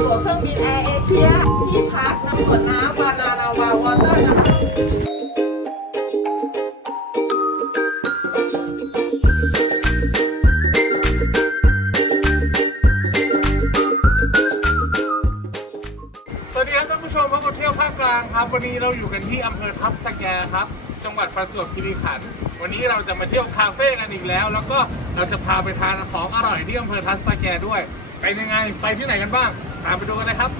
ตั๋วเครื่องบินแอร์เอเชีย ที่พักน้ำสวนน้ำวานานาวาวอเตอร์นะคะสวัสดีครับท่านผู้ชมว่าคนเที่ยวภาคกลางครับ วันนี้เราอยู่กันที่อำเภอทับสแกครับ จังหวัดประจวบคีรีขันธ์วันนี้เราจะมาเที่ยวคาเฟ่กันอีกแล้ว แล้วก็เราจะพาไปทานของอร่อยที่อำเภอทับสแกด้วย ไปยังไง ไปที่ไหนกันบ้าง ตามไปดูกันเลยครับ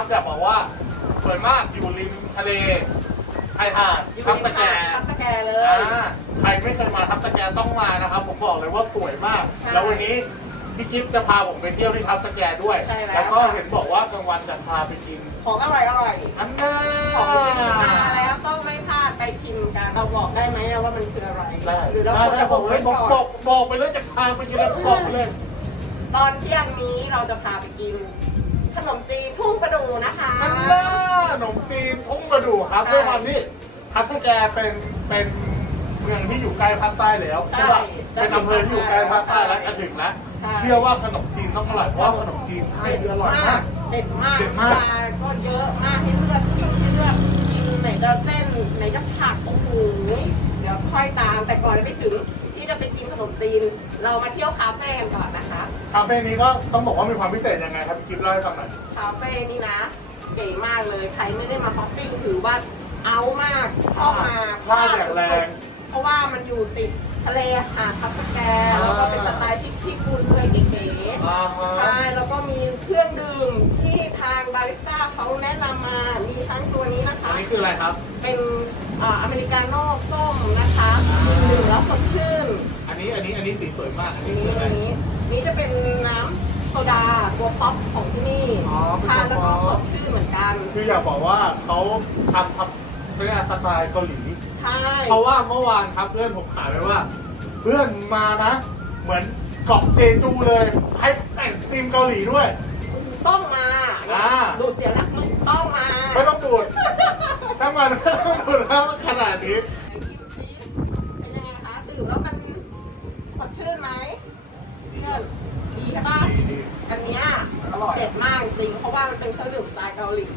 คาเฟ่ครับอยากบอกว่าสวยมากอยู่ริมทะเลชายหาดอยู่ทับสแกทับสแกเลอ่ายใครไม่เคยมาทับสแกต้องมานะครับ ผมบอกเลยว่าสวยมาก ใช่แล้ววันนี้พี่จิ๊บจะพาผมไปเที่ยวที่ทับสแกด้วย ใช่แล้ว แล้วก็เห็นบอกว่ากลางวันจะพาไปกินของอร่อยอร่อยอันน่าของดีๆมาแล้วต้องไม่พลาดไปชิมกันเราบอกได้ไหมว่ามันคืออะไรได้หรือเราได้ควรได้จะบบออกกเลไว้ยบอกก่อนบอกบอกไปเลยจะพาไปกินแล้วบอกไปเลย ตอนเที่ยงนี้เราจะพาไปกินข นมจีนพุ่งประดูนะคะอันน่าขนมจีนพุ่งกระดูกครับใช่ด้วยความที่ทับสแกเป็นเป็นเมืองที่อยู่ใกล้ภาคใต้แล้วใช่ใช่ป่ะเป็นอำเภอที่อยู่ใกล้ภาคใต้แล้วจะถึงแล้วใช่เชื่อว่าขนมจีนต้องอร่อยเพราะว่าขนมจีนไทยอร่อยมากเด็ดมากเด็ดมากปลาก็เยอะมากให้เลือกชิมให้เลือกกินไหนจะเส้นไหนจะผักโอ้โหเดี๋ยวค่อยตามแต่ก่อนจะไปถึงที่ จะไปกินขนมจีน เรามาเที่ยวคาเฟ่กันก่อนนะคะ คาเฟ่นี้ก็ต้องบอกว่ามีความพิเศษยังไงครับพี่กิ๊ฟเล่าให้ฟังหน่อยคาเฟ่นี่นะ เก๋มากเลย ใครไม่ได้มาช้อปปิ้งถือว่าเอามากต้องมาพลาดอย่างแรง เพราะว่ามันอยู่ติดทะเลหาดทับสแกแล้วก็เป็นสไตล์ชิคๆคูลเลยเก๋ๆอ่าฮะใช่แล้วก็มีเครื่องดื่มที่ทางบาริสต้าเขาแนะนำมา มีทั้งตัวนี้นะคะอันนี้คืออะไรครับ เป็น อ่าอเมริกาโน่ส้มนะคะดื่มแล้วสดชื่นอันนี้อันนี้อันนี้สีสวยมาก อันอันี้นคือนี้อะไรอันนี้นี่จะเป็นน้ำโซดาตัวป๊อปของที่นี่อ๋อเป็นทานแล้วก็ตัวป๊อปสดชื่นเหมือนกัน คืออยากบอกว่าเขาทำทำเป็นสไตล์เกาหลี ใช่เพราะว่าเมื่อวานครับเพื่อนผมขายไว้ว่า เพื่อนมานะ เหมือนเกาะเจจูเลย ให้แต่งธีมเกาหลีด้วย ต้องมาอ่า ดูเสียงนะมึงต้องมา ไม่ต้องดูด ถ้ามันไม่ต้องดูดแล้วขนาดนี้ไหนชิมซิเป็นยังไงคะดื่มแล้วมันสดชื่นไหมเพื่อนดีใช่ปะอันเนี้ยอร่อยเด็ดมากจริงเพราะว่ามันเป็นเครื่องดื่มสไตล์เกาหลี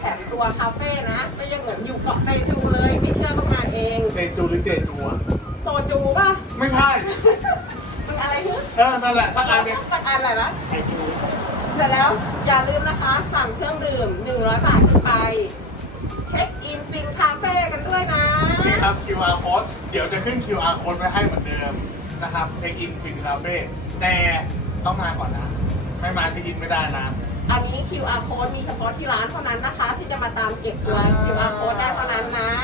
แถมตัวคาเฟ่นะก็ยังเหมือนอยู่เกาะเซจูเลย ไม่เชื่อต้องมาเองเซจูหรือเจจูอะโซจูป่ะไม่ใช่มันอะไรฮึเออนั่นแหละสักอันหนึงสักอันอะไรวะเจจูเสร็จแล้วอย่าลืมนะคะสั่งเครื่องดื่ม 100 บาทขึ้นไป เช็คอินฟินคาเฟ่กันด้วยนะ นี่ครับ QR code เดี๋ยวจะขึ้น QR code ไว้ให้เหมือนเดิมนะครับเช็คอินฟินคาเฟ่แต่ต้องมาก่อนนะ ไม่มาเช็คอินไม่ได้นะ อันนี้ QR code มีเฉพาะที่ร้านเท่านั้นนะคะ ที่จะมาตามเก็บตัว QR code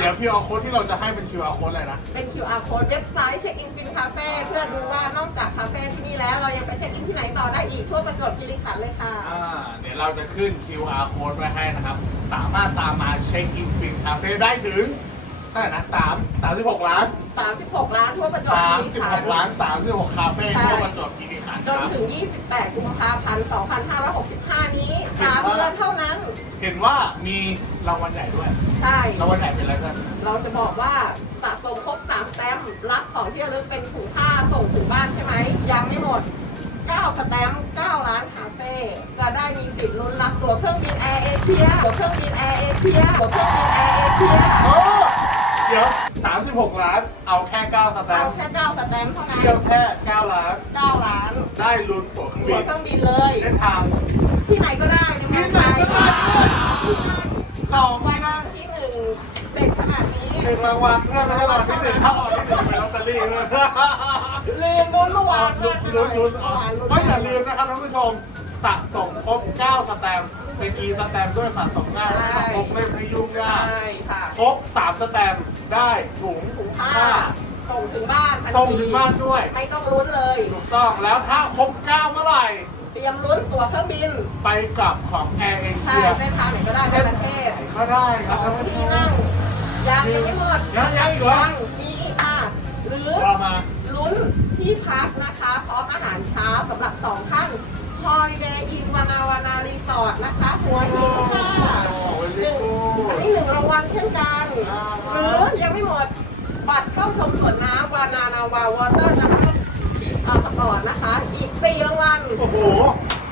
ดี๋ยว QR code ที่เราจะให้เป็น QR code อะไรนะ เป็น QR code เว็บไซต์เช็คอินฟินคาเฟ่เพื่อดูว่านอกจากคาเฟ่ที่นี่แล้ว เรายังไปเช็คอินที่ไหนต่อได้อีกทั่วประจวบคีรีขันธ์เลยค่ะ อ่า เดี๋ยวเราจะขึ้น QR code ไว้ให้นะครับ สามารถตามมาเช็คอินฟินคาเฟ่ได้ถึงเท่าไหร่นะสามสามสิบหกล้าน36 ล้านทั่วประจวบสามคีรีสิบขัหนกธ์ล้านสามสิบหกคาเฟ่ใช่ทั่วประจวบคีรีขันธ์ จคนรับถึง 28 กุมภาพันธ์ 2565 นี้สามเดือนเท่านั้น เห็นว่ามีรางวัลใหญ่ด้วยใช่ รางวัลใหญ่เป็นอะไรกันเราจะบอกว่าสะสมครบ3สแตมป์รับของที่ระลึกเป็นถุงผ้าส่งถึงบ้านใช่ไหม ยังไม่หมด 9 สแตมป์9ล้านคาเฟ่ จะได้มีสิทธิ์ลุ้นรับตั๋วเครื่องบินแอร์เอเชีย ตั๋วเครื่องบินแอร์เอเชีย ตั๋วเครื่องบินแอร์เอเชียโอ้เดี๋ยว36 ล้าน เอาแค่ 9 สแตเอามป์แค่9สแตมป์เท่านั้นเที่ยวแค่ 9 ล้าน9ล้านได้ลุ้นตั๋วเครื่องตั๋บิวนเครื่องบินเลย เส้นทางที่ไหนก็ได้ในเมืองไทยที่ไหนก็ได้สองวันที่หนึ่งเด็กขนาดหนึ่งรางวัลเพื่อไม่ให้รางวัลที่หนึ่งถ้ารางวัลที่หนึ่งเป็นลอตเตอรี่เลยลืมลุ้นเมื่อวานลุ้นลุ้นลุ้นอ๋อไม่อย่าลืมนะครับท่านผู้ชมสะสมครบ 9 สแตมป์เป็น e สแตมป์ด้วยสะสมง่ายครบไม่ไม่ยุ่งยาก ใช่ค่ะ ครบ3สแตมป์ ได้ถุงถุงผ้าส่งถึงบ้านทันทีส่งถึงบ้านด้วย ไม่ต้องลุ้นเลย ถูกต้องแล้วถ้าครบ9เมื่อไหร่ เตรียมลุ้นตั๋วเครื่องบิน ไปกลับของแอร์เอใช่เชียเส้นทางไหนก็ได้ในประเทศก็ได้คสรับอท่างนผู้ชที่มนั่งยังยังไม่หมดยังยังอีกเหรอยังมีอีกค่ะหรือ รอมา ลุ้นที่พักนะคะ พร้อมอาหารเช้าสำหรับสองท่าน Holiday Inn วานาวานารีสอร์ทนะคะ หัวหินค่ะหนึ่งอันนี้หนึ่งรางวัลเช่นกัน หรือยังไม่หมด บัตรเข้าชมสวนน้ำวานานาวาวอเตอร์จัมป์อาสปอร์ตนะคะ อีกสี่รางวัล โอ้โห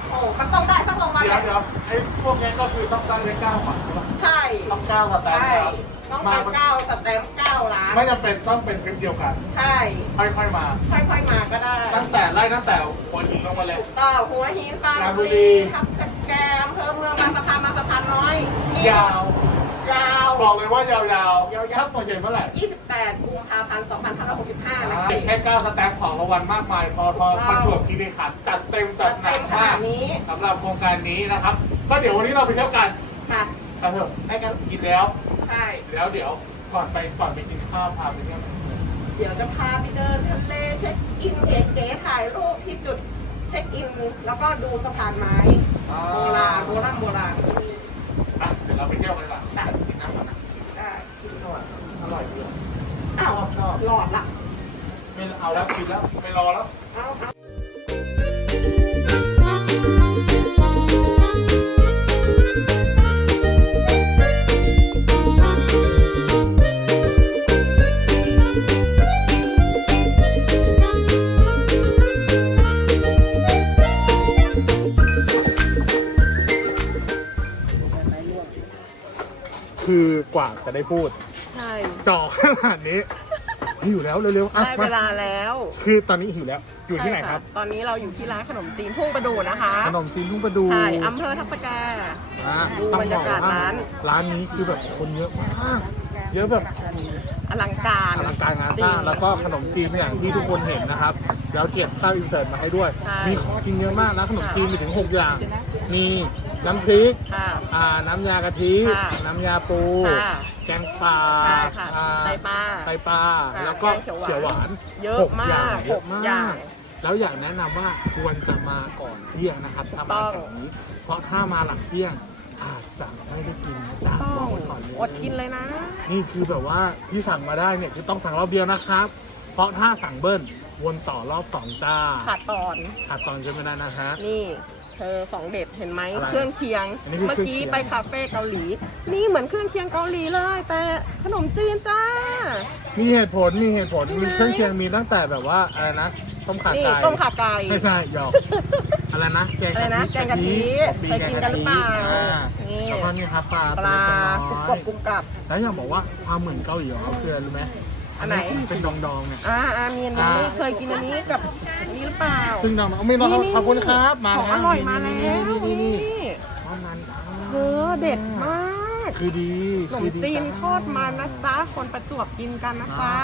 โอ้มันต้องได้สักรางวัลเดี๋แหยวละเดี๋ยวไอ้พวกนี้ก็คือต้องสร้างได้เก้าฝันใช่ปะใช่ต้องเก้าสแตมใช่ป์ครับต้องมาไปเก้าสแตมป์เก้าล้าน ไม่จำเป็นต้องเป็นคลิปเดียวกัน ใช่ ค่อยๆมา ค่อยๆมาก็ได้ ตั้งแต่ไล่ตั้งแต่หัวหินลงมาเลยต่อหัวหินปราณบุรีทับสแกมอำเภอเมืองบางสะพานบางสะพานน้อยนี่ยาว ยาว บอกเลยว่ายาวยาวๆๆถ้าหมดเห็นเมื่อไหร่28กุมภาพันธ์2565นะคะแค่เก้าสแตมป์ของรางวัลมากมาย พอพอประจวบคีรีขันธ์จัดเต็มจัดหนักขมากนาดนี้สำหรับโครงการนี้นะครับ ก็เดี๋ยววันนี้เราไปเที่ยวกันค่ะ กันเถอะไปกันกินแล้ว ใช่ แล้วเดี๋ยวก่อนไปก่อนไปกินข้าวพาไปเที่ยวเดี๋ยวจะพาไปเดินทะเลเช็คอินเก๋ๆถ่ายรูปที่จุดเช็คอิน แล้วก็ดูสะพานไม้โบราณโบราณโบราณที่นี่อะเดี๋ยวเราไปเที่ยวกันก่อนจ้ะกินน้ำก่อนนะได้กินหนวดอร่อยดีอ้าวชอบหลอดละไม่เอาแล้วกินแล้วไม่รอแล้ว เอาเอา จะได้พูดใช่จ่อขนาดนี้หิวแล้วเร็วๆอะได้มาเวลาแล้ว คือตอนนี้หิวแล้ว อยู่ที่ไหนครับใช่ะตอนนี้เราอยู่ที่ร้านขนมจีนทุ่งประดูนะคะขนมจีนทุ่งประดูใช่อำเภอทับสแกอะดูต้องบรรยากาศบอกว่ร้าน ร้านนี้คือแบบคนเยอะมากเยอะแบบอลังการอลังการงานสร้างแล้วก็ขนมจีนอย่างที่ทุกคนเห็นนะครับเดี๋ยวเก็บภาพอินเสิร์ตมาให้ด้วยใช่มีของกินเยอะมากนะขนมจีนมีถึง 6 อย่าง มี น้ำพริกค่ะ อ่าน้ำยากะทิ ค่ะน้ำยาปู ค่ะแกงป่าใช่ค่ะอ่าไตปลาไตปลาค่ะแล้วก็แกงเขีเขียยววหหวาวานนเยอะหกมากอย่างเยอะหกอย่างแล้วอยากแนะนำว่าควรจะมาก่อนเที่ยงนะครับถ้าต้มาองแบบนี้เพราะถ้ามาหลังเที่ยงอาจจะไม่ได้กินนะจ๊ะต้บอองกไว้ก่อนเลย อดกินเลยนะ นี่คือแบบว่าที่สั่งมาได้เนี่ยคือต้องสั่งรอบเดียวนะครับ เพราะถ้าสั่งเบิ้ลวนต่อรอบสองจ้าขาดตอน ขาดตอนจะไม่ได้นะฮะ นี่ เธอของเด็ดเห็นไหมอะไรเครื่องเคียง อันนี้คือเมื่อเครื่องกี้เคียง ไปคาเฟ่เกาหลี นี่เหมือนเครื่องเคียงเกาหลีเลย แต่ขนมจีนจ้า มีเหตุผล มีเหตุผลมีเครื่องเคียงมีตั้งแต่แบบว่าอะไรนะ ต้มข่านี่ไก่ต้มขาไก่ ไม่ใช่หยอก อะไรนะ แกงอะไรกะนะทิแกงกะทิปีเคยกินกันหรือเปล่าอ่านี่ แล้วก็นี่ครับปลาปลาตักุวบน้กอบยกุบกับ แล้วอยากบอกว่าความเหมือนเกาหลีของเขาคืออะไรรู้ไหม อันไหน ที่เป็นดองๆเนี่ย อ่าอามีอันนี้อ่าเคยกินอันนี้กับอันนี้หรือเปล่าซึ่งดองๆไม่รอนี่นี่ขอบคุณครับ มาของแล้อวร่อยมาแล้ว นี่นี่นี่นี่ข้าวมันจ้าเธอเด็ดมากคือดีขนมคือดีจีนจ้าทอดมันนะจ๊ะ คนประจวบกินกันนะจ๊ะ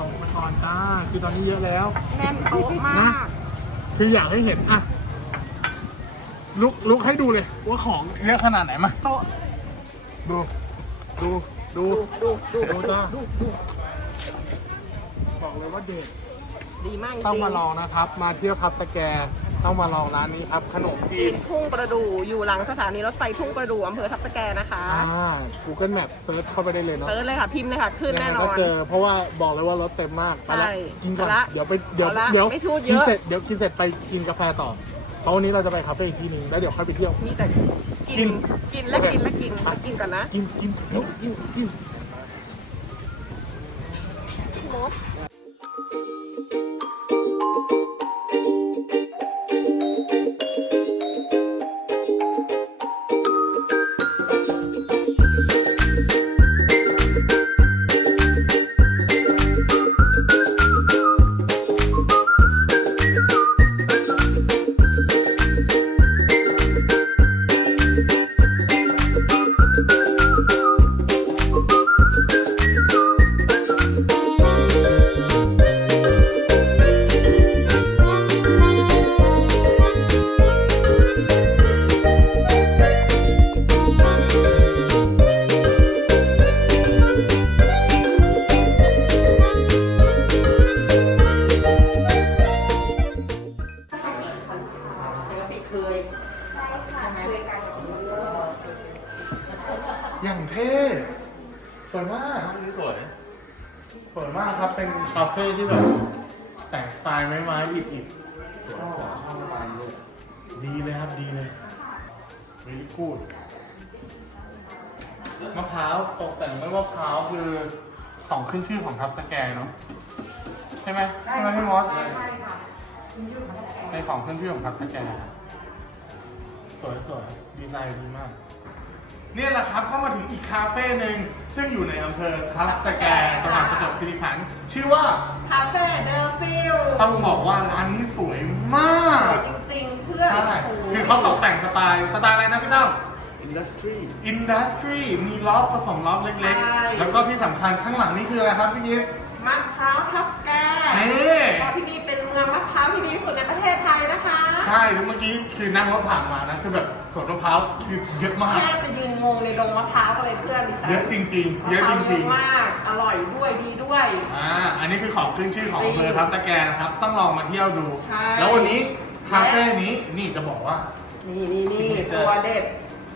ส่งมาก่อนจ้าคือตอนนี้เยอะแล้ว แน่นโต๊ะมากคืออยากให้เห็นอะลุกลุกให้ดูเลย ว่าของเยอะขนาดไหนมาโต๊ะดู ดู ดู ดูดูดูจ้าดูดู บอกเลยว่าเด็ดดีมากจริต้องมาลองนะครับ มาเที่ยวพับสแกร์ต้องมาลองร้านนี้ครับ ขนมจีกินนทุ่งประดูอยู่หลังสถานีรถไฟทุ่งประดูอำเภอทับสแกนะคะอ่า Google Map เซิร์ชเข้าไปได้เลยเนาะเซิร์ชเลยค่ะพิมพ์เลยค่ะขึ้นยังแน่ไงนอก็นเจอเพราะว่าบอกเลยว่ารถเต็มมากไปละใช่กินก่อนเอาละเดี๋ยวไปเดี๋ยวเอาละเดี๋ยวไม่พูดเยกินอะ เสร็จเดี๋ยวกินเสร็จไปกินกาแฟต่อเพราะวันนี้เราจะไปคาเฟ่อีกทีหนึงแล้วเดี๋ยวค่อยไปเที่ยว มีแต่กิกินนกินและกินและกินมากินกันนะกินกินกินกินกินหมดากห้องนี้สวยสวยมากครับเป็นคาเฟ่ที่แบบแต่งสไตล์ไม้ไม้อิฐอิฐสวยสวยห้องตามเลยดีเลยครับดีเลย really good มะพร้าวตกแต่งด้วยมะพร้าวคือของขึ้นชื่อของทับสแกเนาะใช่ไหมใช่ไหมพี่มอสใช่ค่ะคุณชื่อของแกในของขึ้นชื่อของทับสแกสวยสวยดีไซน์ดีมาก เนี่ยแหละครับเข้ามาถึงอีกคาเฟ่หนึ่งซึ่งอยู่ในอำเภอทับสแกจังหวัดประจวบคีรีขันธ์ชื่อว่าคาเฟ่เดอร์ฟิลต้องบอกว่าร้านนี้สวยมากจริงๆ เพื่อนใช่โโหคือเขาตกแต่งสไตล์สไตล์อะไรนะพี่ตั้ม industry อินดัสทรีมีล็อบผสมล็อบเล็กๆ แล้วก็ที่สำคัญข้างหลังนี่คืออะไรครับพี่ยิปมะพร้าวทับสแกร์ นี่ก็ที่นี่เป็นเมืองมะพร้าวที่ดีที่สุดในประเทศไทยนะคะใช่แล้วเมื่อกี้คือนั่งรถผ่านมานะคือแบบสวนมะพร้าวคือเยอะมากแค่จะยืนงงในดงมะพร้าวกันเลยเพื่อนดิฉันเยอะจริง ๆ เยอะจมพาริวงมากอร่อยด้วยดีด้วยๆอ่า อันนี้คือของขึ้นชื่อของอำเภอทับสแกนะครับ ต้องลองมาเที่ยวดู ใช่ แล้ววันนี้คาเฟ่นี้นี่จะบอกว่า นี่นี่นี่ Signature ตัวเด็ด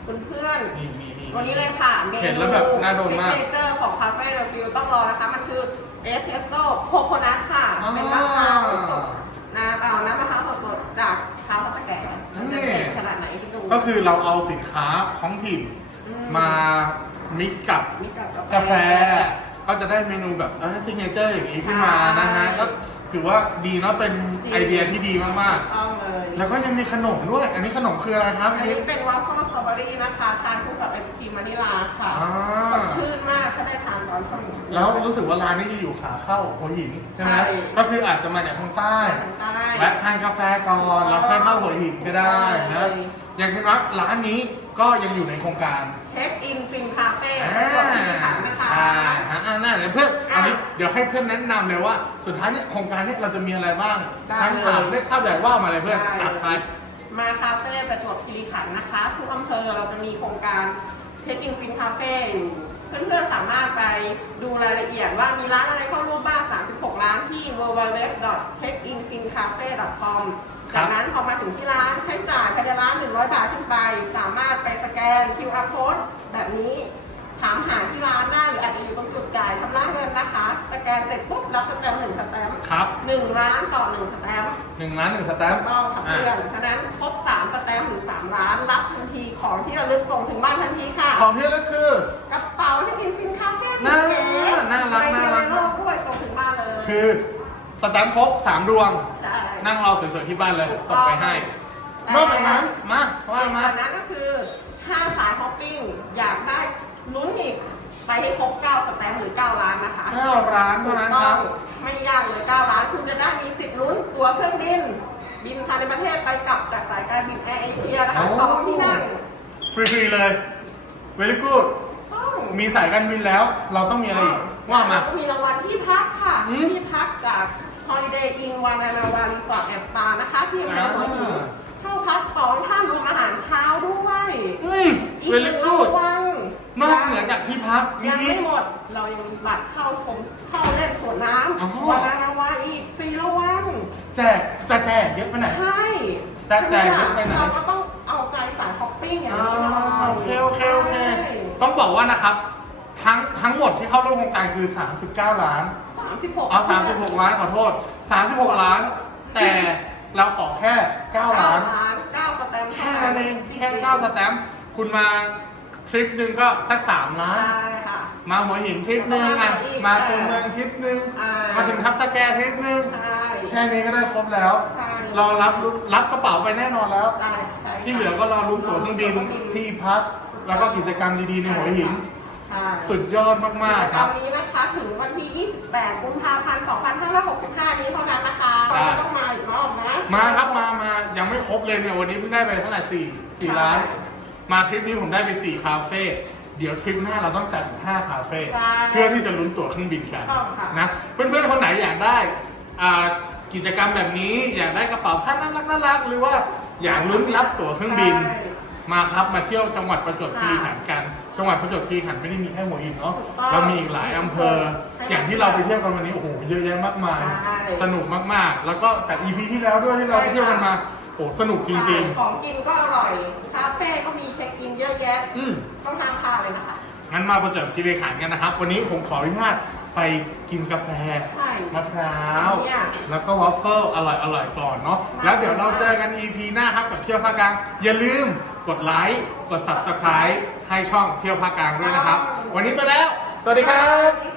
เพื่อนๆ นี่นี่นี่ วันนี้เลยค่ะเมนูเห็นแล้วแบบน่าโดนมาก ซิกเนเจอร์ของคาเฟ่เดอะฟิลต้องรอนะคะ มันคือ เอสเพรสโซ่โคโคนัทค่ะ อ๋อ เป็นมะพร้าวสดน้ำเอาน้ำมะพร้าวสดๆจากเท้าตะแก่นี่ จะเด็ดขนาดไหนที่ดูก็คือเราเอาสินค้าท้องถิ่นอืมมา mix กับมีกับ กาแฟก็จะได้เมนูแบบเออซิกเนเจอร์อย่างนี้ขึ้นมานะฮะก็ถือว่าดีเนาะเป็นไอเดียที่ดีมากต้องเลย ๆ แล้วก็ยังมีขนมด้วย อันนี้ขนมคืออะไรครับอันนี้เป็นวัฟเฟิลสตรอเบอรี่นะคะ ทานคู่กับไอศครี มวานิลาค่ะอ่า สดชื่นมากถ้าได้ทานตอนเช้าแล้วรู้สึกว่าร้านนี้จะอยู่ขาเข้าหัวหินใช่ไหมใช่ ก็คืออาจจะมาจากทางใต้ทางใต้ แวะทานกาแฟก่อนแล้วค่อยเข้าหัวหินก็ได้ใช่ นะอย่างที่รักร้านนี้ก็ยังอยู่ในโครงการเช็คอินฟินคาเฟ่อ่าสวนที่ขันนะคะใช่ฮะอ่าน่าเดี๋ยวเพื่อนอะอันนี้เดี๋ยวให้เพื่อนแนะนำเลยว่า สุดท้ายเนี่ยโครงการเนี้เราจะมีอะไรบ้างได้ทั้งถามเลย เลขข้าวใหญ่ว่ามาเลยเพื่อนได้ จัดไป มาคาเฟ่ประจวบคีรีขันธ์นะคะ ทุกอำเภอเราจะมีโครงการ เทคอินฟินคาเฟ่อยู่เพื่อนๆสามารถไปดูรายละเอียดว่ามีร้านอะไรเข้าร่วมบ้าง 36 ร้านที่ www.checkinfincafe.com ครับจากนั้นพอมาถึงที่ร้านใช้จ่ายภายในร้าน 100 บาทขึ้นไป สามารถไปสแกน QR code แบบนี้ถามหาที่ร้านได้หรืออาจจะอยู่ตรงจุดจ่ายชำระเงินนะคะ สแกนเสร็จปุ๊บรับสแตมป์หนึ่งสแตมป์ครับหนึ่งร้านต่อหนึ่งสแตมป์ หนึ่งล้านหนึ่งสแตมป์ต้องค่ะอะเพื่อนฉะนั้นครบสามสแตมป์หรือสามร้านรับทันทีของที่ระลึกส่งถึงบ้านทันทีค่ะ ของที่แล้วคือ กระเป๋าเช็คอินฟินคาเฟ่สุน่าดเก๋น่ารัก ใบเดียวน่ารักในโลกด้วยส่งถึงบ้านเลยคือสแตมป์ครบสามดวง ใช่นั่งรอสวยๆที่บ้านเลยถูกส่ต้งองไปให้แต่นอกจากนั้น มาว่ามา จากนั้นก็คือห้าสายฮอปปิ้งอยากได้ลุ้นอีกไปให้ครบ9สแตมป์หรือ 9 ล้านนะคะเก้าร้านเท่านั้นครับ ถูกต้องไม่ยากเลย 9 ล้านคุณจะได้มีสิทธิ์ ลุ้นตั๋วเครื่องบิน บินภายในประเทศไปกลับจากสายการบินแอร์เอเชียนะคะโอ้สองที่นั่งฟรีๆเลย very good ต้องมีสายการบินแล้ว เราต้องมีอะไรอีกว่ามาแล้วก็มีรางวัลที่พักค่ะ อืม ที่พักจาก Holiday Inn วานานาวารีสอร์ทแอนด์สปานะคะ ที่อำเภอหัวหินอ่าเข้าพักสองท่านรวมอาหารเช้าด้วย อืม อีกห very นึ่ง good รางวัล นอกเหนือจากที่ พักมียังอีไม่กหมด เรายังมีบัตรเข้าชมเข้าเล่นสวนน้อ๋อำวานานาวาอีกสี่รางวัลแจกจะแจกเยอะไปไหน ใช่แต่แต่เยอะไปไหน เราก็ต้องเอาใจสายฮอปปิ้งอย่างอ่านี้หน่อยโอเคโอเคโอเค ใช่ต้องบอกว่านะครับ ทั้งทั้งหมดที่เข้าร่วมโครงการคือ 39 ล้าน สามสิบหก เอา36 ล้านขอโทษ 36 ล้าน แต่เราขอแค่ 9 ล้าน เก้าสแตมป์แค่นั้นเองแค่ 9 สแตมป์คุณมา ทริปหนึ่งก็สัก3ล้านใช่ค่ะ มาหัวหินทริปหนึ่งอะ มามาอีกตัวเมืองทริปหนึ่งอ่าม มาถึงทับสแกทริปหนึ่งใช่ แค่นี้ก็ได้ครบแล้ว ใช่ รอรับรับกระเป๋าไปแน่นอนแล้ว ได้ใช่ที่เหลือก็รอลุ้นตั๋วเครื่องบินที่พัก แล้วก็กิจกรรมดีๆในหัวหิน ใช่สุดยอดมากๆคตรัอบ นนี้นะคะ ถึงวันที่ 28 กุมภาพันธ์ 2565 นี้เท่านั้นนะคะได้เราต้องมาอีกรอบนะ มาครับมามายังไม่ครบเลยเนี่ยวันนี้เพิ่งได้ไปเท่าไหร่สี่สี่ใช่ล้าน มาทริปนี้ผมได้ไปสี่คาเฟ่ เดี๋ยวทริปหน้าเราต้องจัดอีกห้าคาเฟ่ ใช่เพื่อที่จะลุ้นตั๋วเครื่องบินกันต้องค่ะ นะ เพื่อนๆ คนไหนอยากได้อ่ากิจกรรมแบบนี้ อยากได้กระเป๋าผ้าน่ารักน่ารักหรือว่าอยากลุ้นรับตั๋วเครื่องบิน ใช่ มาครับมาเที่ยวจังหวัดประจวบคีรีขันธ์กัน จังหวัดประจวบคีรีขันธ์ไม่ได้มีแค่หัวหินเนาะถูกต้องเรามีอีกหลายอำเภอ ใช่อย่างที่เราไปเที่ยวกันวันนี้โอ้โหเยอะแยะมากมาย ใช่สนุกมากๆ แล้วก็แต่ EP ที่แล้วด้วยที่เราไปเที่ยวกันมา โอ้สนุกจริง ของกินก็อร่อย คาเฟ่ก็มีเช็คอินเยอะแยะ ๆ อืม ต้องห้ามพลาดเลยนะคะ งั้นมาประจวบคีรีขันธ์กันนะครับ วันนี้ผมขออนุญาตไปกินกาแฟใช่มะพร้าว เนี่ย แล้วก็วอฟเฟิลอร่อยอร่อยๆก่อนเนาะแล้วเดี๋ยวเราเจอกัน EP หน้าครับกับเที่ยวภาคกลาง อย่าลืมกดไลค์กด Subscribe ให้ช่องเที่ยวภาคกลางด้วยนะครับ วันนี้ไปแล้ว สวัสดีครับ สวัสดี